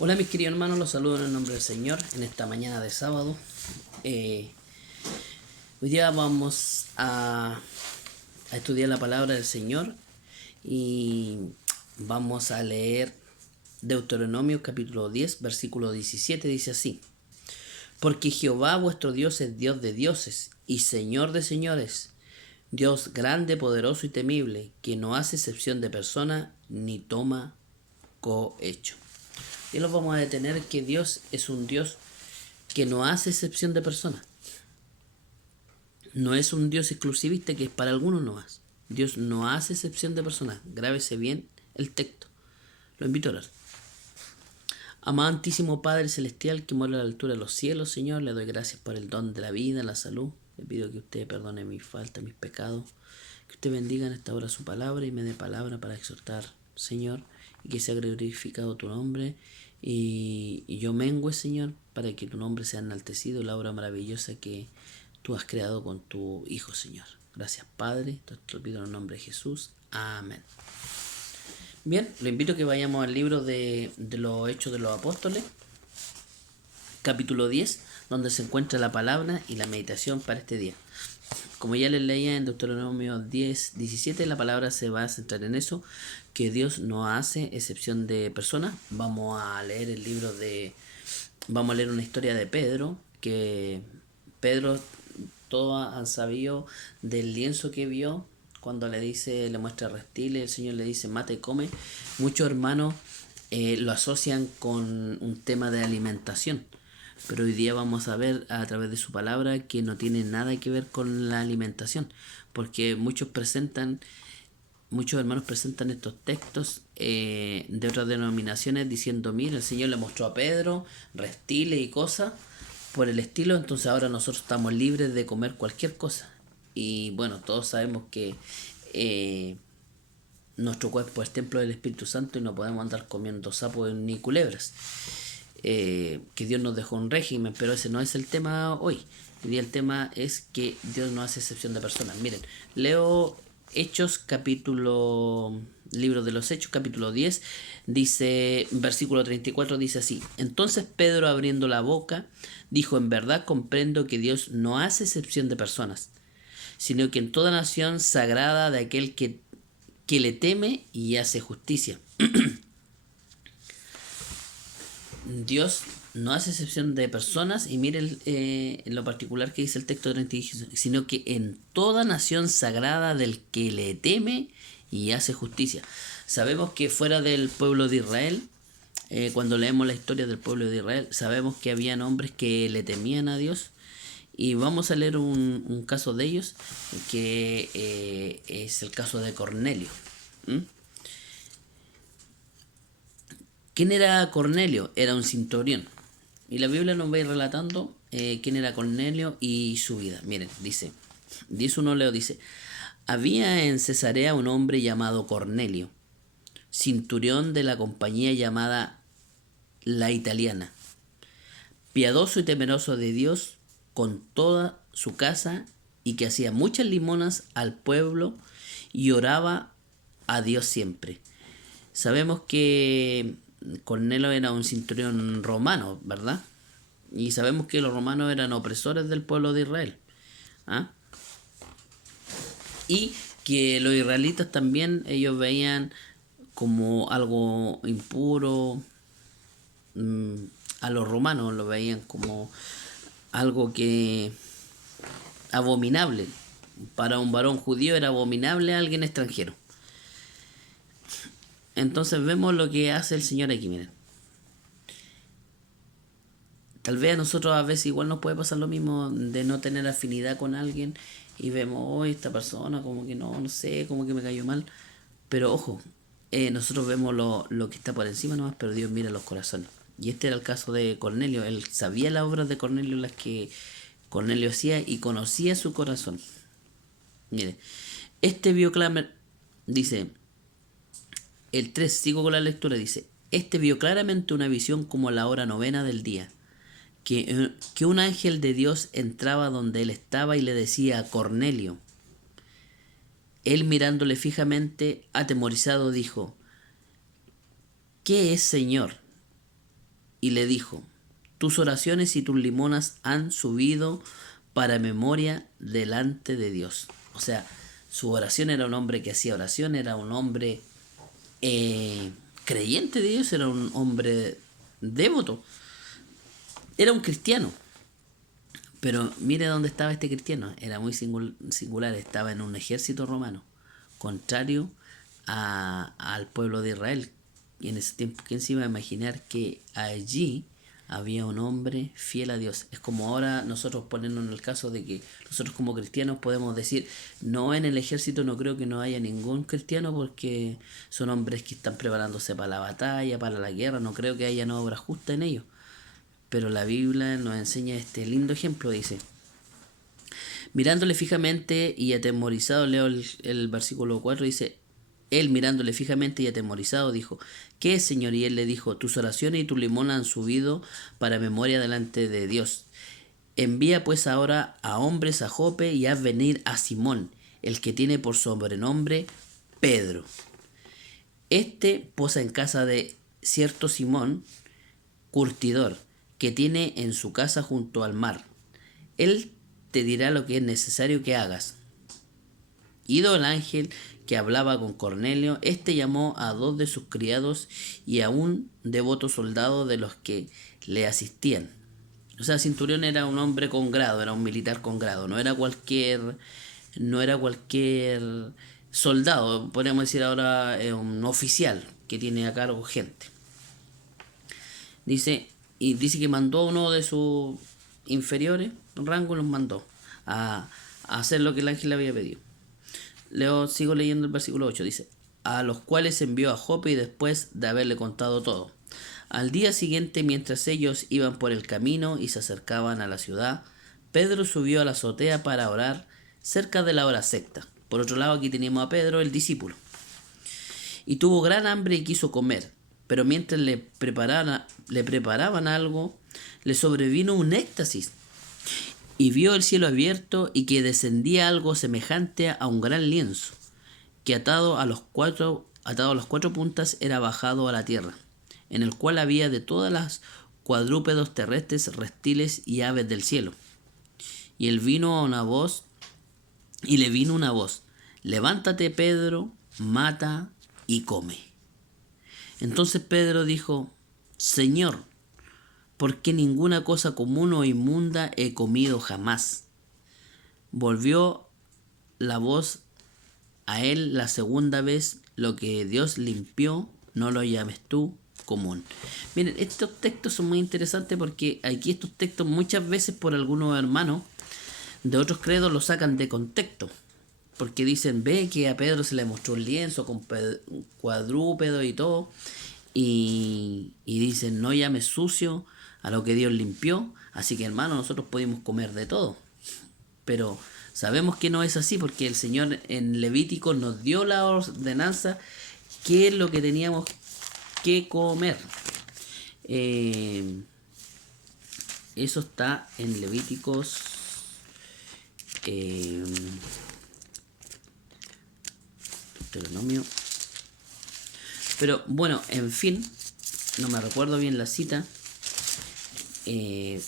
Hola mis queridos hermanos, los saludo en el nombre del Señor en esta mañana de sábado. Eh, Hoy día vamos a estudiar la palabra del Señor y vamos a leer Deuteronomio capítulo 10 versículo 17, dice así: Porque Jehová vuestro Dios es Dios de dioses y Señor de señores, Dios grande, poderoso y temible, que no hace excepción de persona ni toma cohecho. Y nos vamos a detener que Dios es un Dios que no hace excepción de personas. No es un Dios exclusivista que es para algunos nomás. Dios no hace excepción de personas. Grábese bien el texto. Lo invito a orar. Amantísimo Padre Celestial que mora a la altura de los cielos, Señor, le doy gracias por el don de la vida, la salud. Le pido que usted perdone mis faltas, mis pecados. Que usted bendiga en esta hora su palabra y me dé palabra para exhortar, Señor, y que sea glorificado tu nombre. Y yo mengüe, Señor, para que tu nombre sea enaltecido, la obra maravillosa que tú has creado con tu Hijo, Señor. Gracias, Padre. Te lo pido en el nombre de Jesús. Amén. Bien, lo invito a que vayamos al libro de los Hechos de los Apóstoles, capítulo 10, donde se encuentra la palabra y la meditación para este día. Como ya les leía en Deuteronomio 10, 17, la palabra se va a centrar en eso, que Dios no hace excepción de personas. Vamos a leer vamos a leer una historia de Pedro, que Pedro, todos han sabido del lienzo que vio cuando le muestra reptiles, el Señor le dice mata y come. Muchos hermanos lo asocian con un tema de alimentación, pero hoy día vamos a ver a través de su palabra que no tiene nada que ver con la alimentación, porque muchos hermanos presentan estos textos de otras denominaciones diciendo, mira, el Señor le mostró a Pedro reptiles y cosas por el estilo, entonces ahora nosotros estamos libres de comer cualquier cosa. Y bueno, todos sabemos que nuestro cuerpo es templo del Espíritu Santo y no podemos andar comiendo sapos ni culebras. Que Dios nos dejó un régimen, pero ese no es el tema hoy. Hoy día el tema es que Dios no hace excepción de personas. Miren, leo Hechos libro de los Hechos, capítulo 10, dice, versículo 34, dice así: Entonces Pedro, abriendo la boca, dijo, en verdad comprendo que Dios no hace excepción de personas, sino que en toda nación sagrada de aquel que le teme y hace justicia. Dios no hace excepción de personas, y mire en lo particular que dice el texto 36, sino que en toda nación sagrada del que le teme y hace justicia. Sabemos que fuera del pueblo de Israel, cuando leemos la historia del pueblo de Israel, sabemos que habían hombres que le temían a Dios, y vamos a leer un caso de ellos, que es el caso de Cornelio. ¿Mm? ¿Quién era Cornelio? Era un centurión. Y la Biblia nos va a ir relatando quién era Cornelio y su vida. Miren, dice 10:1 leo, dice: Había en Cesarea un hombre llamado Cornelio, centurión de la compañía llamada La Italiana, piadoso y temeroso de Dios con toda su casa, y que hacía muchas limonas al pueblo y oraba a Dios siempre. Sabemos que Cornelio era un centurión romano, ¿verdad? Y sabemos que los romanos eran opresores del pueblo de Israel. ¿Ah? Y que los israelitas también ellos veían como algo impuro, a los romanos lo veían como algo que abominable. Para un varón judío era abominable a alguien extranjero. Entonces vemos lo que hace el Señor aquí, miren. Tal vez a nosotros a veces igual nos puede pasar lo mismo, de no tener afinidad con alguien y vemos, hoy esta persona como que no sé, como que me cayó mal. Pero ojo, nosotros vemos lo que está por encima nomás, pero Dios mira los corazones. Y este era el caso de Cornelio. Él sabía las obras de Cornelio, las que Cornelio hacía, y conocía su corazón. Mire, este vio claramente, dice, el 3, sigo con la lectura, dice, este vio claramente una visión como la hora novena del día, que un ángel de Dios entraba donde él estaba y le decía a Cornelio. Él, mirándole fijamente, atemorizado, dijo, ¿qué es, Señor? y le dijo, tus oraciones y tus limonas han subido para memoria delante de Dios. O sea, su oración, era un hombre que hacía oración, era un hombre creyente de Dios, era un hombre devoto, era un cristiano. Pero mire dónde estaba este cristiano, era muy singular, estaba en un ejército romano, contrario al pueblo de Israel. Y en ese tiempo, ¿quién se iba a imaginar que allí había un hombre fiel a Dios? Es como ahora nosotros ponernos en el caso de que nosotros como cristianos podemos decir, no, en el ejército no creo que no haya ningún cristiano porque son hombres que están preparándose para la batalla, para la guerra, no creo que haya una obra justa en ellos. Pero la Biblia nos enseña este lindo ejemplo, dice. Mirándole fijamente y atemorizado, leo el versículo 4, dice, él mirándole fijamente y atemorizado dijo, ¿qué es, Señor? Y él le dijo, tus oraciones y tu limón han subido para memoria delante de Dios. Envía pues ahora a hombres a Jope y haz venir a Simón, el que tiene por sobrenombre Pedro. Este posa en casa de cierto Simón, curtidor, que tiene en su casa junto al mar. Él te dirá lo que es necesario que hagas. Ido el ángel que hablaba con Cornelio, éste llamó a 2 de sus criados y a un devoto soldado de los que le asistían. O sea, Centurión era un hombre con grado, era un militar con grado, no era cualquier soldado, podríamos decir ahora un oficial que tiene a cargo gente. Dice que mandó a uno de sus inferiores, rango, los mandó a hacer lo que el ángel le había pedido. Sigo leyendo el versículo 8, dice, a los cuales envió a Jope y después de haberle contado todo. Al día siguiente, mientras ellos iban por el camino y se acercaban a la ciudad, Pedro subió a la azotea para orar cerca de la hora sexta. Por otro lado, aquí tenemos a Pedro, el discípulo. Y tuvo gran hambre y quiso comer, pero mientras le preparaban algo, le sobrevino un éxtasis y vio el cielo abierto y que descendía algo semejante a un gran lienzo, que atado a las cuatro puntas era bajado a la tierra, en el cual había de todas las cuadrúpedos terrestres, reptiles y aves del cielo. Y le vino una voz, levántate, Pedro, mata y come. Entonces Pedro dijo, Señor, porque ninguna cosa común o inmunda he comido jamás. Volvió la voz a él la segunda vez, lo que Dios limpió, no lo llames tú común. Miren, estos textos son muy interesantes porque aquí estos textos muchas veces por algunos hermanos de otros credos los sacan de contexto. Porque dicen, ve que a Pedro se le mostró un lienzo con un cuadrúpedo y todo. Y dicen, no llames sucio a lo que Dios limpió. Así que hermano, nosotros podemos comer de todo. Pero sabemos que no es así porque el Señor en Levítico nos dio la ordenanza qué es lo que teníamos que comer. Eso está en Levíticos. Deuteronomio. Pero bueno, en fin, no me recuerdo bien la cita.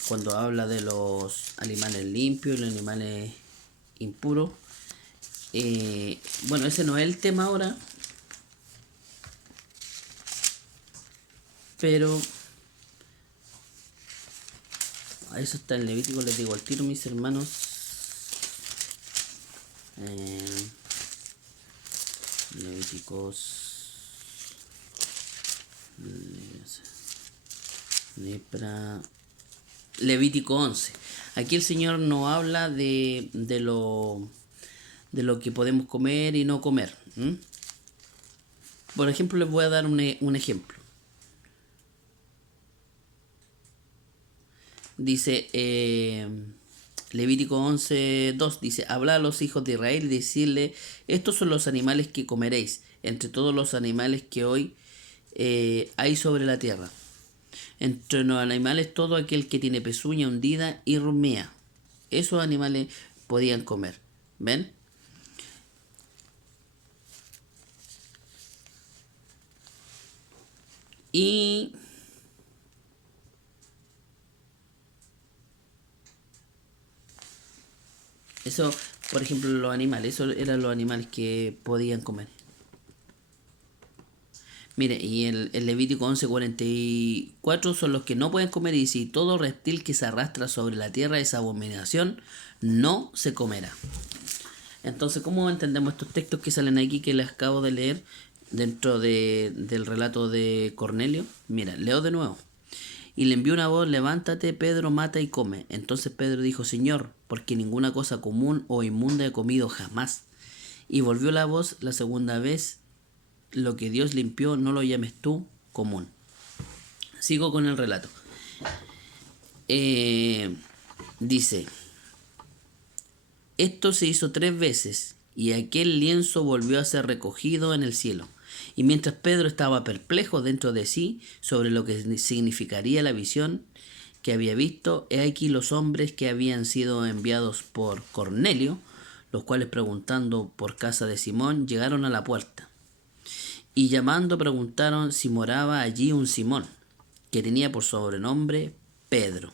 Cuando habla de los animales limpios y los animales impuros. Bueno, ese no es el tema ahora. Pero eso está en Levítico, les digo al tiro, mis hermanos. Levíticos. Levítico 11. Aquí el Señor nos habla de lo que podemos comer y no comer. Por ejemplo, les voy a dar un ejemplo. Dice Levítico 11:2, dice, habla a los hijos de Israel y decirle, estos son los animales que comeréis, entre todos los animales que hoy hay sobre la tierra. Entre los animales todo aquel que tiene pezuña hundida y rumea. Esos animales podían comer. ¿Ven? Y Eso, por ejemplo, los animales, eso eran los animales que podían comer. Mire, y el Levítico 11:44 son los que no pueden comer, y si todo reptil que se arrastra sobre la tierra es abominación, no se comerá. Entonces, ¿cómo entendemos estos textos que salen aquí que les acabo de leer dentro del relato de Cornelio? Mira, leo de nuevo. Y le envió una voz: levántate, Pedro, mata y come. Entonces Pedro dijo: Señor, porque ninguna cosa común o inmunda he comido jamás. Y volvió la voz la segunda vez: lo que Dios limpió, no lo llames tú común. Sigo con el relato. Dice: esto se hizo 3 veces, y aquel lienzo volvió a ser recogido en el cielo. Y mientras Pedro estaba perplejo dentro de sí sobre lo que significaría la visión que había visto, he aquí los hombres que habían sido enviados por Cornelio, los cuales, preguntando por casa de Simón, llegaron a la puerta. Y llamando preguntaron si moraba allí un Simón, que tenía por sobrenombre Pedro.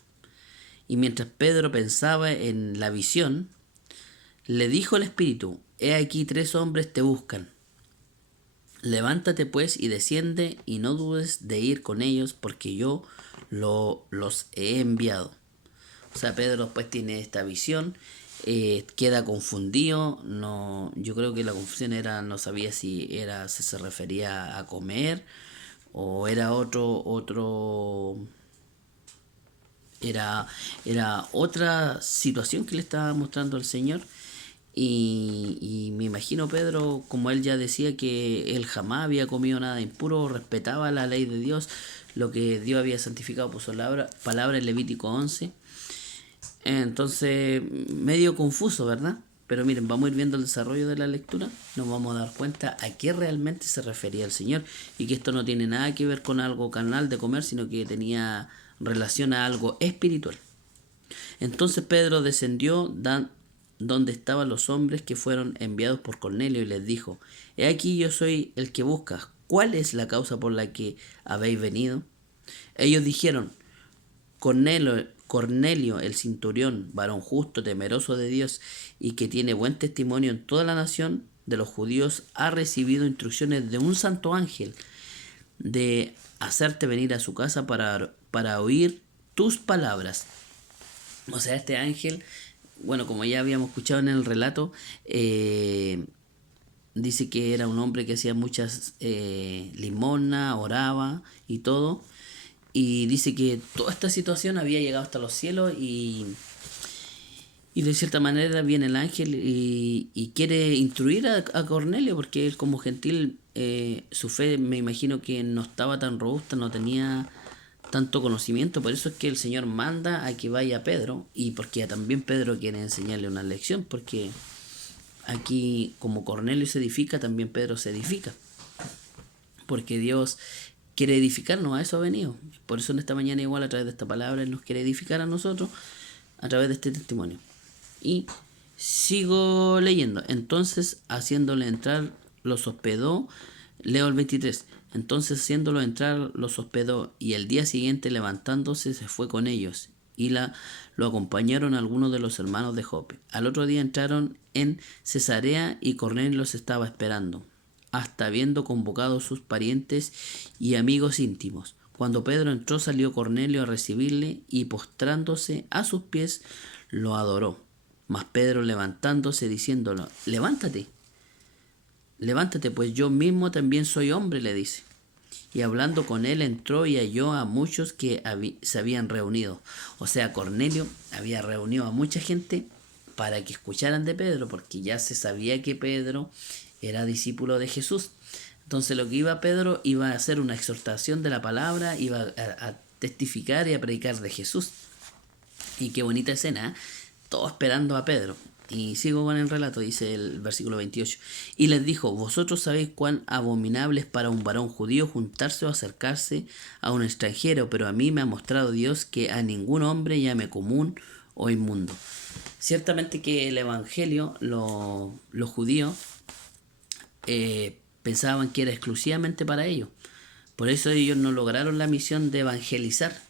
Y mientras Pedro pensaba en la visión, le dijo el Espíritu: he aquí 3 hombres te buscan. Levántate pues y desciende, y no dudes de ir con ellos, porque yo los he enviado. O sea, Pedro después tiene esta visión, queda confundido. No, yo creo que la confusión era, no sabía si se refería a comer o era era otra situación que le estaba mostrando el Señor. Y me imagino Pedro, como él ya decía que él jamás había comido nada impuro, respetaba la ley de Dios, lo que Dios había santificado por su palabra en Levítico 11. Entonces, medio confuso, ¿verdad? Pero miren, vamos a ir viendo el desarrollo de la lectura, nos vamos a dar cuenta a qué realmente se refería el Señor, y que esto no tiene nada que ver con algo carnal de comer, sino que tenía relación a algo espiritual. Entonces Pedro descendió donde estaban los hombres que fueron enviados por Cornelio, y les dijo: he aquí yo soy el que buscas. ¿Cuál es la causa por la que habéis venido? Ellos dijeron: Cornelio el centurión, varón justo, temeroso de Dios, y que tiene buen testimonio en toda la nación de los judíos, ha recibido instrucciones de un santo ángel de hacerte venir a su casa para oír tus palabras. O sea, este ángel, bueno, como ya habíamos escuchado en el relato, dice que era un hombre que hacía muchas limosnas, oraba y todo. Y dice que toda esta situación había llegado hasta los cielos, y de cierta manera viene el ángel y quiere instruir a Cornelio, porque él como gentil, su fe me imagino que no estaba tan robusta, no tenía tanto conocimiento. Por eso es que el Señor manda a que vaya Pedro, y porque también Pedro quiere enseñarle una lección, porque aquí como Cornelio se edifica, también Pedro se edifica, porque Dios quiere edificarnos, a eso ha venido. Por eso en esta mañana, igual, a través de esta palabra, Él nos quiere edificar a nosotros a través de este testimonio. Y sigo leyendo. Entonces, haciéndole entrar, los hospedó. Leo el 23. Entonces, haciéndolo entrar, los hospedó, y el día siguiente, levantándose, se fue con ellos, y lo acompañaron algunos de los hermanos de Jope. Al otro día entraron en Cesarea, y Cornelio los estaba esperando, hasta habiendo convocado sus parientes y amigos íntimos. Cuando Pedro entró, salió Cornelio a recibirle, y postrándose a sus pies, lo adoró. Mas Pedro, levantándose, diciéndolo: levántate, pues yo mismo también soy hombre, le dice. Y hablando con él, entró y halló a muchos que se habían reunido. O sea, Cornelio había reunido a mucha gente para que escucharan de Pedro, porque ya se sabía que Pedro era discípulo de Jesús. Entonces lo que iba Pedro, iba a hacer una exhortación de la palabra, iba a testificar y a predicar de Jesús. Y qué bonita escena, ¿eh? Todo esperando a Pedro. Y sigo con el relato, dice el versículo 28. Y les dijo: vosotros sabéis cuán abominable es para un varón judío juntarse o acercarse a un extranjero, pero a mí me ha mostrado Dios que a ningún hombre llame común o inmundo. Ciertamente que el evangelio, los judíos pensaban que era exclusivamente para ellos. Por eso ellos no lograron la misión de evangelizar,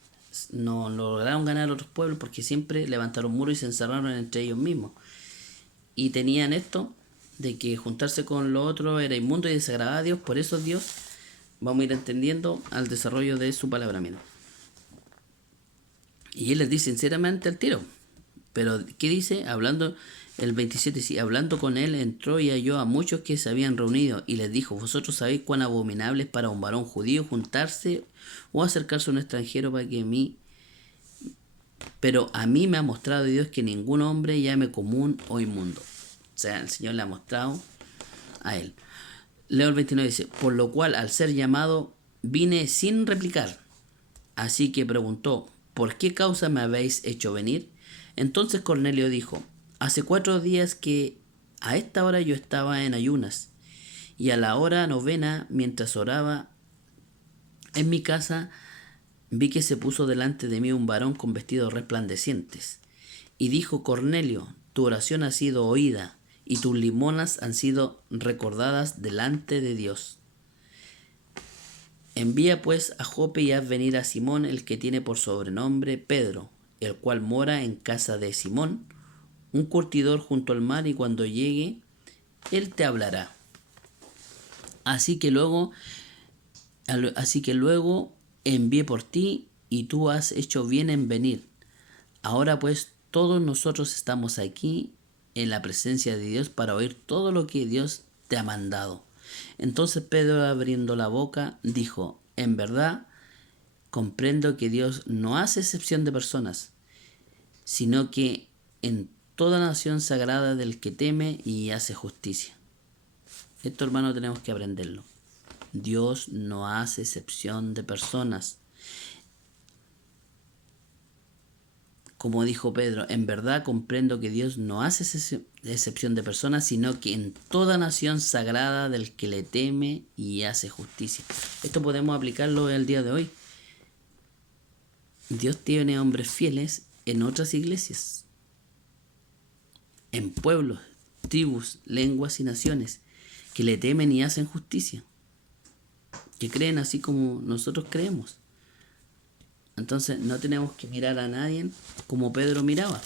no lograron ganar a otros pueblos, porque siempre levantaron muros y se encerraron entre ellos mismos. y tenían esto de que juntarse con lo otro era inmundo y desagradable a Dios. Por eso Dios, vamos a ir entendiendo al desarrollo de su palabra. Mira. Y él les dice sinceramente al tiro. Pero, ¿qué dice? Hablando, el 27, sí, hablando con él, entró y halló a muchos que se habían reunido, y les dijo: vosotros sabéis cuán abominable es para un varón judío juntarse o acercarse a un extranjero pero a mí me ha mostrado Dios que ningún hombre llame común o inmundo. O sea, el Señor le ha mostrado a él. Leo el 29, dice: por lo cual, al ser llamado, vine sin replicar. Así que preguntó: ¿por qué causa me habéis hecho venir? Entonces Cornelio dijo: hace 4 días que a esta hora yo estaba en ayunas, y a la hora 9, mientras oraba en mi casa, vi que se puso delante de mí un varón con vestidos resplandecientes. Y dijo: Cornelio, tu oración ha sido oída, y tus limonas han sido recordadas delante de Dios. Envía pues a Jope y haz venir a Simón, el que tiene por sobrenombre Pedro, el cual mora en casa de Simón, un curtidor junto al mar, y cuando llegue, él te hablará. Así que luego envié por ti, y tú has hecho bien en venir. Ahora pues todos nosotros estamos aquí en la presencia de Dios para oír todo lo que Dios te ha mandado. Entonces Pedro, abriendo la boca, dijo: en verdad comprendo que Dios no hace excepción de personas, sino que en toda nación sagrada del que teme y hace justicia. Esto, hermano, tenemos que aprenderlo. Dios no hace excepción de personas. Como dijo Pedro, en verdad comprendo que Dios no hace excepción de personas, sino que en toda nación sagrada del que le teme y hace justicia. Esto podemos aplicarlo el día de hoy. Dios tiene hombres fieles en otras iglesias, en pueblos, tribus, lenguas y naciones, que le temen y hacen justicia, que creen así como nosotros creemos. Entonces no tenemos que mirar a nadie como Pedro miraba,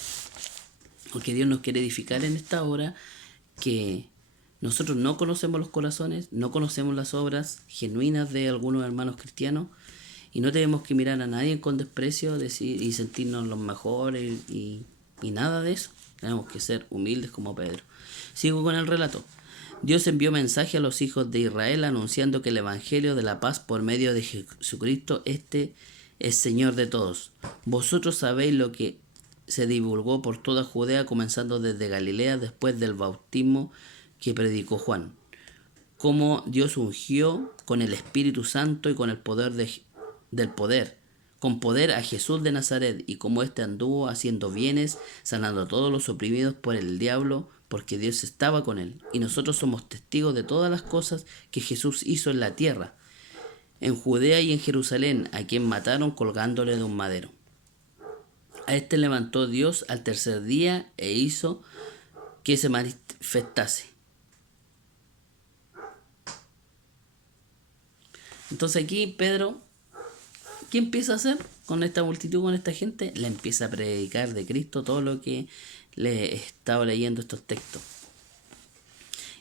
porque Dios nos quiere edificar en esta hora, que nosotros no conocemos los corazones, no conocemos las obras genuinas de algunos hermanos cristianos, y no tenemos que mirar a nadie con desprecio y sentirnos los mejores y nada de eso. Tenemos que ser humildes como Pedro. Sigo con el relato. Dios envió mensaje a los hijos de Israel anunciando que el evangelio de la paz por medio de Jesucristo es Señor de todos. Vosotros sabéis lo que se divulgó por toda Judea, comenzando desde Galilea después del bautismo que predicó Juan, cómo Dios ungió con el Espíritu Santo y con el poder con poder a Jesús de Nazaret, y cómo éste anduvo haciendo bienes, sanando a todos los oprimidos por el diablo, porque Dios estaba con él. Y nosotros somos testigos de todas las cosas que Jesús hizo en la tierra, en Judea y en Jerusalén, a quien mataron colgándole de un madero. A este levantó Dios al tercer día e hizo que se manifestase. Entonces aquí Pedro, ¿qué empieza a hacer con esta multitud, con esta gente? Le empieza a predicar de Cristo todo lo que le estaba leyendo estos textos.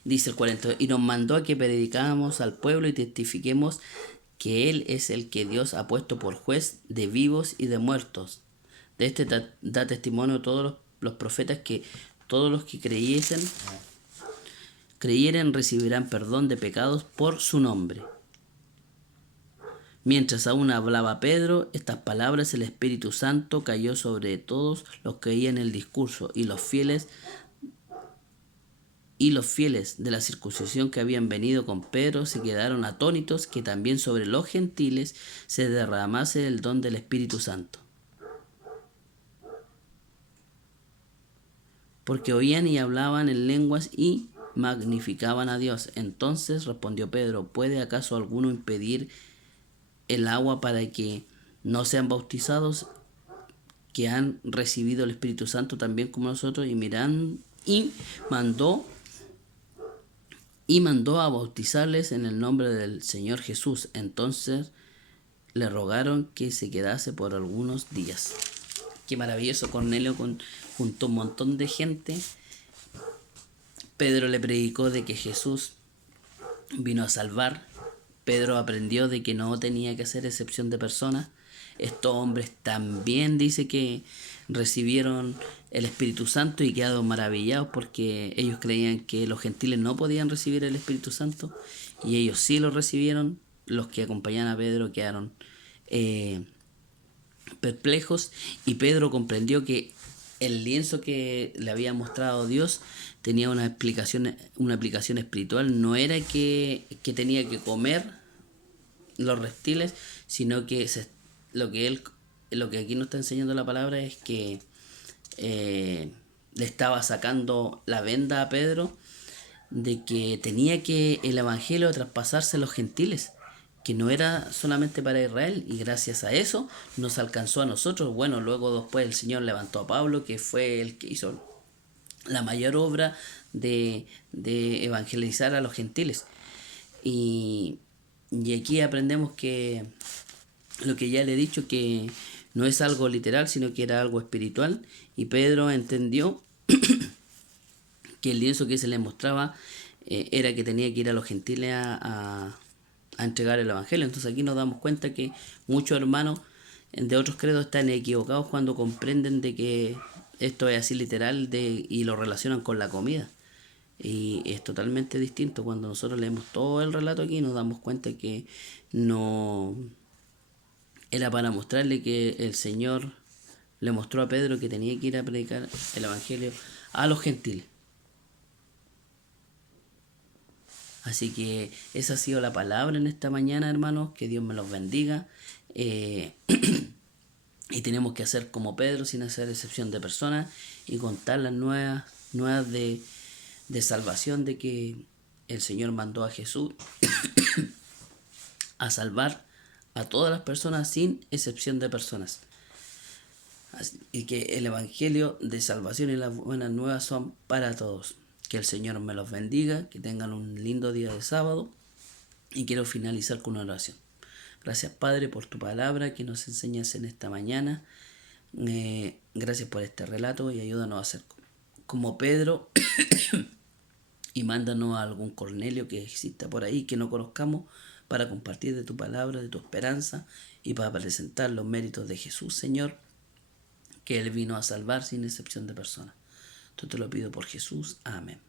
Dice el 40, y nos mandó a que predicáramos al pueblo y testifiquemos que Él es el que Dios ha puesto por juez de vivos y de muertos. De este da testimonio todos los profetas, que todos los que creyeren recibirán perdón de pecados por su nombre. Mientras aún hablaba Pedro estas palabras, el Espíritu Santo cayó sobre todos los que oían el discurso, y los fieles de la circuncisión que habían venido con Pedro se quedaron atónitos, que también sobre los gentiles se derramase el don del Espíritu Santo, porque oían y hablaban en lenguas y magnificaban a Dios. Entonces respondió Pedro: ¿puede acaso alguno impedir el agua para que no sean bautizados, que han recibido el Espíritu Santo también como nosotros? Y mandó a bautizarles en el nombre del Señor Jesús. Entonces le rogaron que se quedase por algunos días. Qué maravilloso. Cornelio juntó un montón de gente Pedro le predicó de que Jesús vino a salvar. Pedro aprendió de que no tenía que hacer excepción de personas. Estos hombres también dice que recibieron el Espíritu Santo y quedaron maravillados porque ellos creían que los gentiles no podían recibir el Espíritu Santo y ellos sí lo recibieron. Los que acompañaban a Pedro quedaron perplejos y Pedro comprendió que el lienzo que le había mostrado Dios tenía una aplicación espiritual. No era que tenía que comer los reptiles, sino que lo que aquí nos está enseñando la palabra es que le estaba sacando la venda a Pedro de que tenía que el evangelio traspasarse a los gentiles, que no era solamente para Israel, y gracias a eso nos alcanzó a nosotros. Bueno, luego después el Señor levantó a Pablo, que fue el que hizo la mayor obra de evangelizar a los gentiles. Y aquí aprendemos que lo que ya le he dicho, que no es algo literal, sino que era algo espiritual. Y Pedro entendió que el lienzo que se le mostraba era que tenía que ir a los gentiles a entregar el evangelio. Entonces aquí nos damos cuenta que muchos hermanos de otros credos están equivocados cuando comprenden de que esto es así literal y lo relacionan con la comida. Y es totalmente distinto. Cuando nosotros leemos todo el relato aquí nos damos cuenta que no era para mostrarle que el Señor le mostró a Pedro que tenía que ir a predicar el evangelio a los gentiles. Así que esa ha sido la palabra en esta mañana, hermanos. Que Dios me los bendiga. Y tenemos que hacer como Pedro, sin hacer excepción de personas, y contar las nuevas de salvación, de que el Señor mandó a Jesús a salvar a todas las personas sin excepción de personas. Y que el Evangelio de salvación y las buenas nuevas son para todos. Que el Señor me los bendiga, que tengan un lindo día de sábado, y quiero finalizar con una oración. Gracias, Padre, por tu palabra que nos enseñas en esta mañana. Gracias por este relato y ayúdanos a ser como Pedro y mándanos a algún Cornelio que exista por ahí que no conozcamos, para compartir de tu palabra, de tu esperanza, y para presentar los méritos de Jesús, Señor, que Él vino a salvar sin excepción de personas. Yo te lo pido por Jesús. Amén.